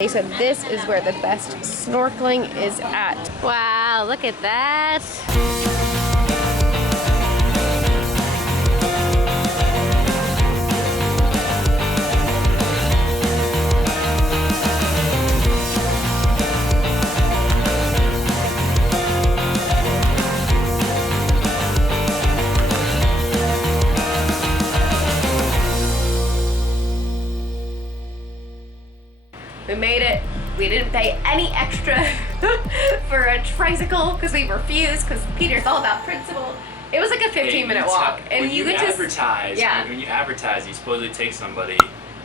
They said this is where the best snorkeling is at. Wow, look at that. We made it. We didn't pay any extra for a tricycle because we refused because Peter's all about principle. It was like a 15-minute walk, and you could advertise. When you advertise, you supposedly take somebody,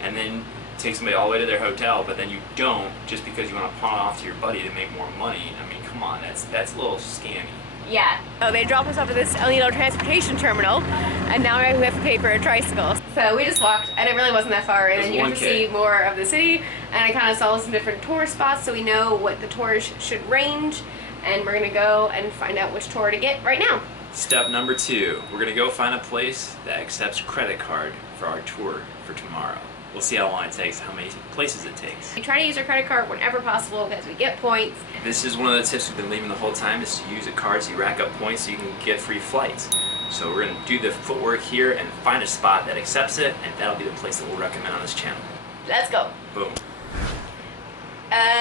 and then take somebody all the way to their hotel, but then you don't just because you want to pawn off to your buddy to make more money. I mean, come on, that's a little scammy. Yeah. So they dropped us off at this Nido transportation terminal, and now we have to pay for a tricycle. So we just walked, and it really wasn't that far, and then you get to see more of the city, and I kind of saw some different tour spots so we know what the tours should range, and we're gonna go and find out which tour to get right now. Step number 2, we're gonna go find a place that accepts credit card for our tour for tomorrow. We'll see how long it takes, how many places it takes. We try to use our credit card whenever possible because we get points. This is one of the tips we've been leaving the whole time, is to use a card so you rack up points so you can get free flights. So we're gonna do the footwork here and find a spot that accepts it, and that'll be the place that we'll recommend on this channel. Let's go. Boom.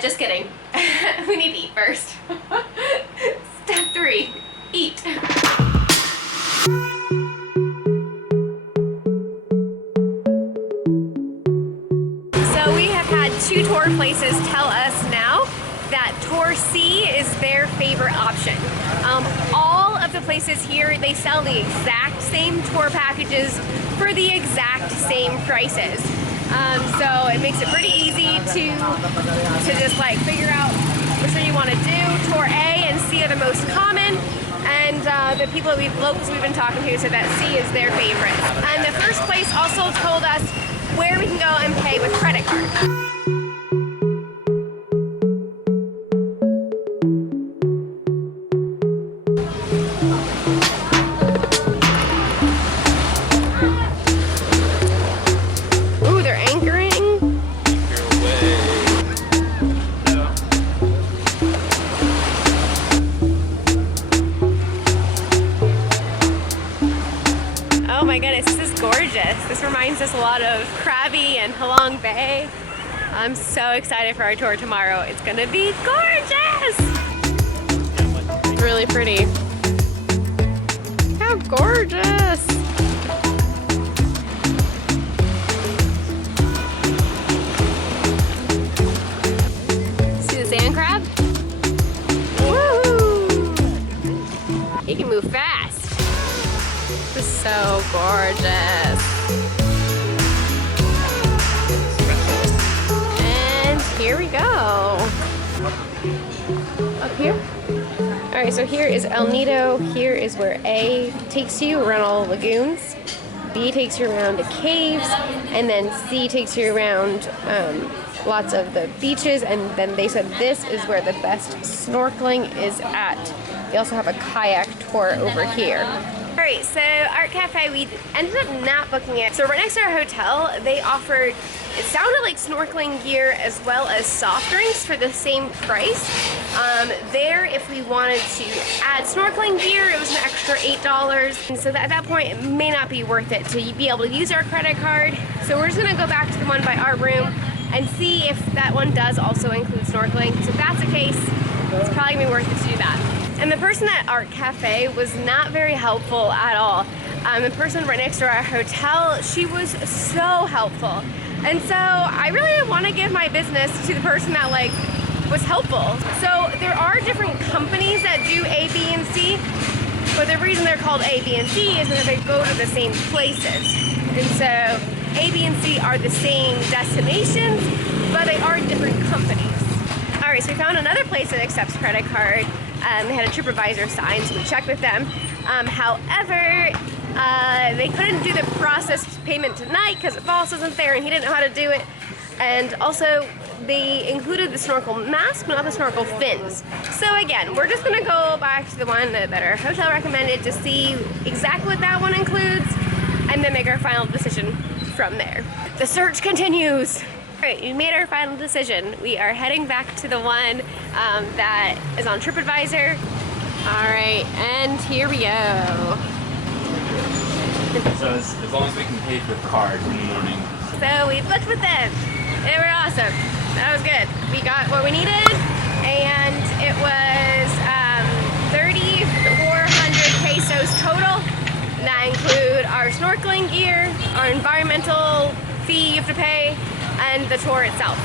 Just kidding. We need to eat first. Step 3, eat. So we have had 2 tour places tell us now that Tour C is their favorite option. All of the places here, they sell the exact same tour packages for the exact same prices. So it makes it pretty easy to just like figure out which one you want to do. Tour A and C are the most common, and the locals we've been talking to said that C is their favorite. And the first place also told us where we can go and pay with credit card. Oh my goodness, this is gorgeous. This reminds us a lot of Krabi and Halong Bay. I'm so excited for our tour tomorrow. It's gonna be gorgeous! It's really pretty. How gorgeous! See the sand crab? Woo! He can move fast. This is so gorgeous. And here we go. Up here? Alright, so here is El Nido. Here is where A takes you around all the lagoons, B takes you around the caves, and then C takes you around lots of the beaches, and then they said this is where the best snorkeling is at. They also have a kayak tour over here. Alright, so Art Cafe, we ended up not booking it. So right next to our hotel, they offered, it sounded like snorkeling gear as well as soft drinks for the same price. There, if we wanted to add snorkeling gear, it was an extra $8. And so at that point, it may not be worth it to be able to use our credit card. So we're just gonna go back to the one by our room and see if that one does also include snorkeling. So if that's the case, it's probably gonna be worth it to do that. And the person at Art Cafe was not very helpful at all. The person right next to our hotel, she was so helpful. And so I really want to give my business to the person that was helpful. So there are different companies that do A, B, and C, but the reason they're called A, B, and C is because they go to the same places. And so A, B, and C are the same destinations, but they are different companies. All right, so we found another place that accepts credit card. They had a TripAdvisor sign, so we checked with them. However, they couldn't do the processed payment tonight because the boss wasn't there and he didn't know how to do it. And also, they included the snorkel mask, but not the snorkel fins. So again, we're just gonna go back to the one that our hotel recommended to see exactly what that one includes, and then make our final decision from there. The search continues. Alright, we made our final decision. We are heading back to the one that is on TripAdvisor. Alright, and here we go. So as long as we can pay for card in the morning. So we booked with them. They were awesome. That was good. We got what we needed, and it was 3,400 pesos total. And that include our snorkeling gear, our environmental fee you have to pay, and the tour itself.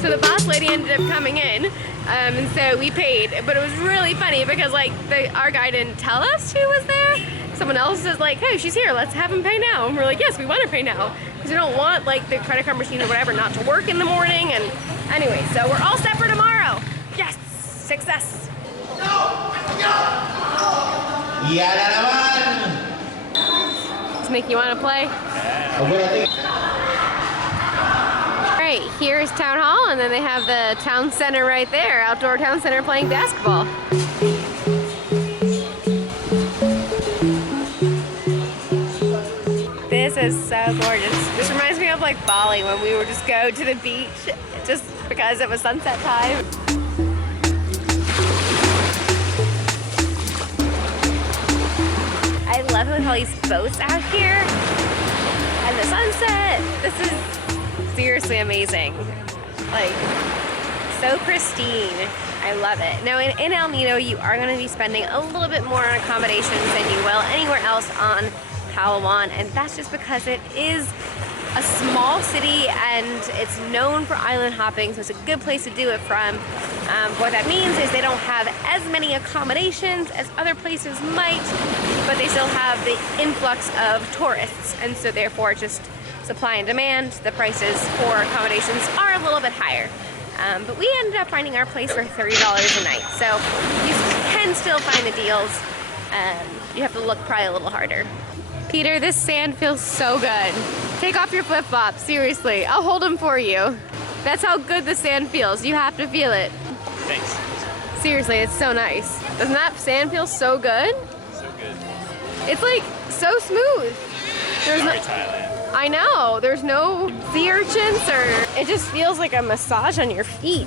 So the boss lady ended up coming in, and so we paid. But it was really funny because like our guy didn't tell us she was there. Someone else is like, hey, she's here, let's have him pay now. And we're like, yes, we want to pay now. Because we don't want like the credit card machine or whatever not to work in the morning. And anyway, so we're all set for tomorrow. Yes, success. Does it make you want to play? Alright, here's Town Hall, and then they have the town center right there, outdoor town center playing basketball. This is so gorgeous. This reminds me of like Bali when we would just go to the beach just because it was sunset time. I love it with all these boats out here and the sunset. This is seriously amazing. Like, so pristine. I love it. Now in El Nido, you are going to be spending a little bit more on accommodations than you will anywhere else on Palawan, and that's just because it is a small city and it's known for island hopping, so it's a good place to do it from. What that means is they don't have as many accommodations as other places might, but they still have the influx of tourists, and so therefore just supply and demand, the prices for accommodations are a little bit higher. But we ended up finding our place for $30 a night, so you can still find the deals. You have to look probably a little harder. Peter, this sand feels so good. Take off your flip-flops, seriously. I'll hold them for you. That's how good the sand feels. You have to feel it. Thanks. Seriously, it's so nice. Doesn't that sand feel so good? So good. It's like so smooth. There's Sorry, Thailand. I know, there's no sea urchins or it just feels like a massage on your feet.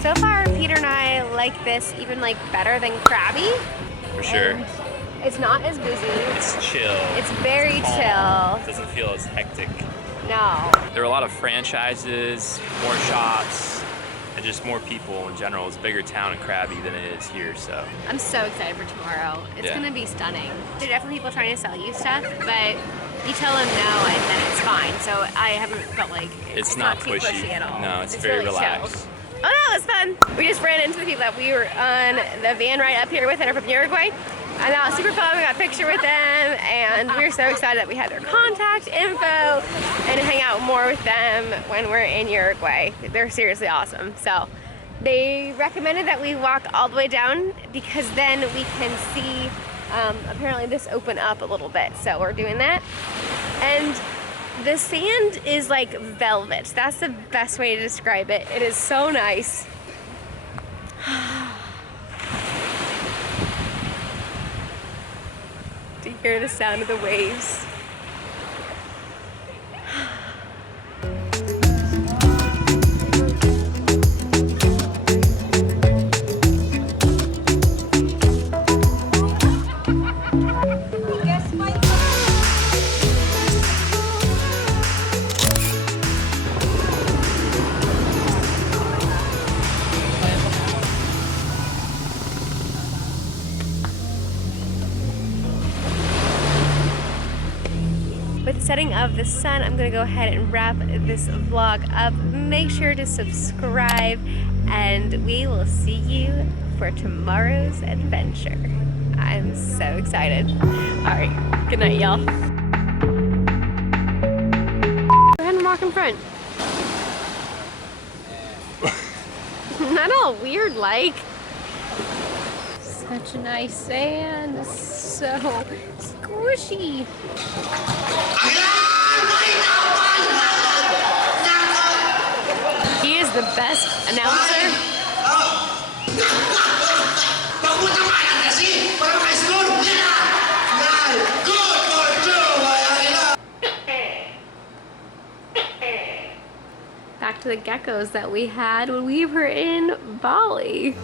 So far, Peter and I like this even like better than Krabi. For sure. And it's not as busy. It's chill. It's very calm. chill. It doesn't feel as hectic. No. There are a lot of franchises, more shops, and just more people in general. It's a bigger town in Krabi than it is here, so. I'm so excited for tomorrow. It's gonna be stunning. There are definitely people trying to sell you stuff, but you tell them no and then it's fine. So I haven't felt like It's not too pushy. pushy at all. No, it's very really relaxed. chill. Oh no, it was fun. We just ran into the people that we were on the van ride up here with that are from Uruguay. And that was super fun. We got a picture with them, and we were so excited that we had their contact info and to hang out more with them when we're in Uruguay. They're seriously awesome. So they recommended that we walk all the way down because then we can see apparently this open up a little bit. So we're doing that. And the sand is like velvet. That's the best way to describe it. It is so nice. To hear the sound of the waves. With the setting of the sun, I'm gonna go ahead and wrap this vlog up. Make sure to subscribe, and we will see you for tomorrow's adventure. I'm so excited. All right, good night, y'all. Go ahead and walk in front. Not all weird like. Such nice sand, so squishy. He is the best announcer. Back to the geckos that we had when we were in Bali.